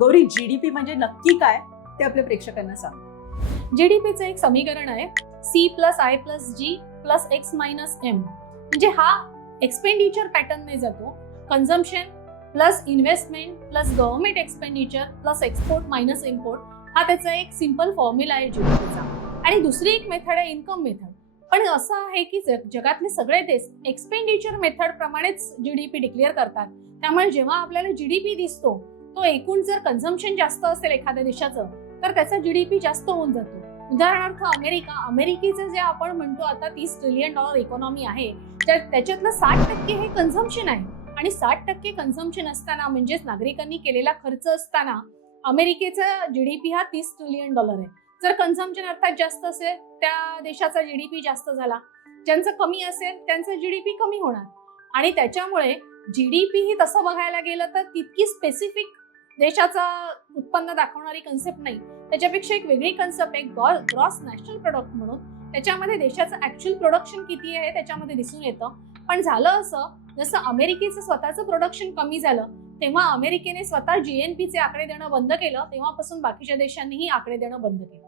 Gauri, GDP म्हणजे नक्की काय ते आपल्या प्रेक्षकांना सांग. जीडीपीचं एक समीकरण आहे C+I+G+X-M. म्हणजे हा एक्सपेंडिचर पॅटर्नने जातो. Consumption plus investment plus government expenditure plus export minus import हा त्याचा एक सिंपल फॉर्म्युला आहे जीडीपीचा. आणि दुसरी एक मेथड आहे इन्कम मेथड. पण असं आहे की जगातले सगळे देश एक्सपेंडिचर मेथड प्रमाणेच जीडीपी डिक्लेअर करतात. त्यामुळे जेव्हा आपल्याला जीडीपी दिसतो तो एकूण जर कन्झम्पशन जास्त असेल एखाद्या देशाचं तर त्याचा जीडीपी जास्त होऊन जातो. उदाहरणार्थ अमेरिकेचं जे आपण म्हणतो आता $30 ट्रिलियन इकॉनॉमी आहे, तर त्याच्यातलं 60% हे कन्झम्पशन आहे. आणि 60% कन्झम्पशन असताना म्हणजेच नागरिकांनी केलेला खर्च असताना अमेरिकेचा जीडीपी हा $30 ट्रिलियन आहे. जर कन्झम्पशन अर्थात जास्त असेल त्या देशाचा जीडीपी जास्त झाला, ज्यांचं कमी असेल त्यांचा जीडीपी कमी होणार. आणि त्याच्यामुळे जीडीपी ही तसं बघायला गेलं तर तितकी स्पेसिफिक देशाचा उत्पन्न दाखवणारी कन्सेप्ट नाही. त्याच्यापेक्षा एक वेगळी कन्सेप्ट आहे ग्रॉस नॅशनल प्रोडक्ट म्हणून. त्याच्यामध्ये देशाचं ऍक्च्युअल प्रोडक्शन किती आहे त्याच्यामध्ये दिसून येतं. पण झालं असं, जसं अमेरिकेचं स्वतःचं प्रोडक्शन कमी झालं तेव्हा अमेरिकेने स्वतः जीएनपीचे आकडे देणं बंद केलं, तेव्हापासून बाकीच्या देशांनीही आकडे देणं बंद केलं.